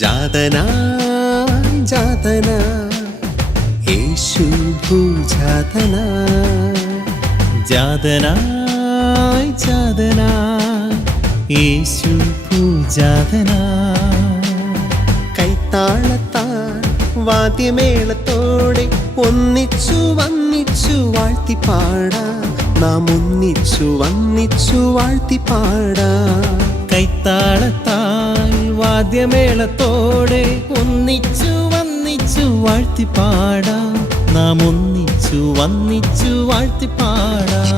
ജാതനായി ജാതനായി യേശു ഭൂജാതനായി ജാതനായി ജാതനായി യേശു ഭൂജാതനായി കൈത്താളത്താൽ വാദ്യമേളത്തോടെ ഒന്നിച്ചു വന്നിച്ചു വാഴ്ത്തിപ്പാടാം നാം ഒന്നിച്ചു വന്നിച്ചു വാഴ്ത്തിപ്പാടാം കൈത്താളത്താൽ വാദ്യമേളത്തോടെ ഒന്നിച്ചു വന്നിച്ചു വാഴ്ത്തിപ്പാടാം നാം ഒന്നിച്ചു വന്നിച്ചു വാഴ്ത്തിപ്പാടാം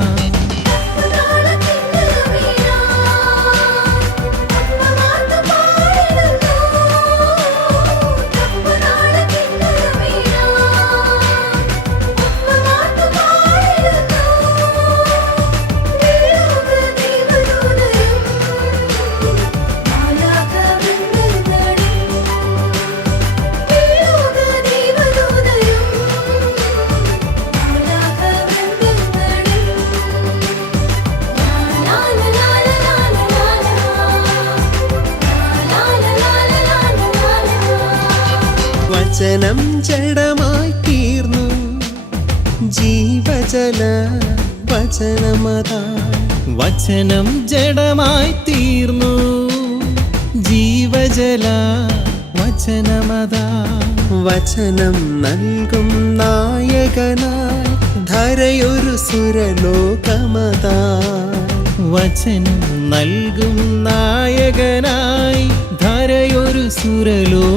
വചനം ജഡമായി തീർന്നു ജീവജല വചനമതായി വചനം ജഡമായി തീർന്നു ജീവജല വചനമതാ വചനം നൽകും നായകനായി ധരയൊരു സുരലോകമതായി വചനം നൽകും നായകനായി ധരയൊരു സുരലോകമതായി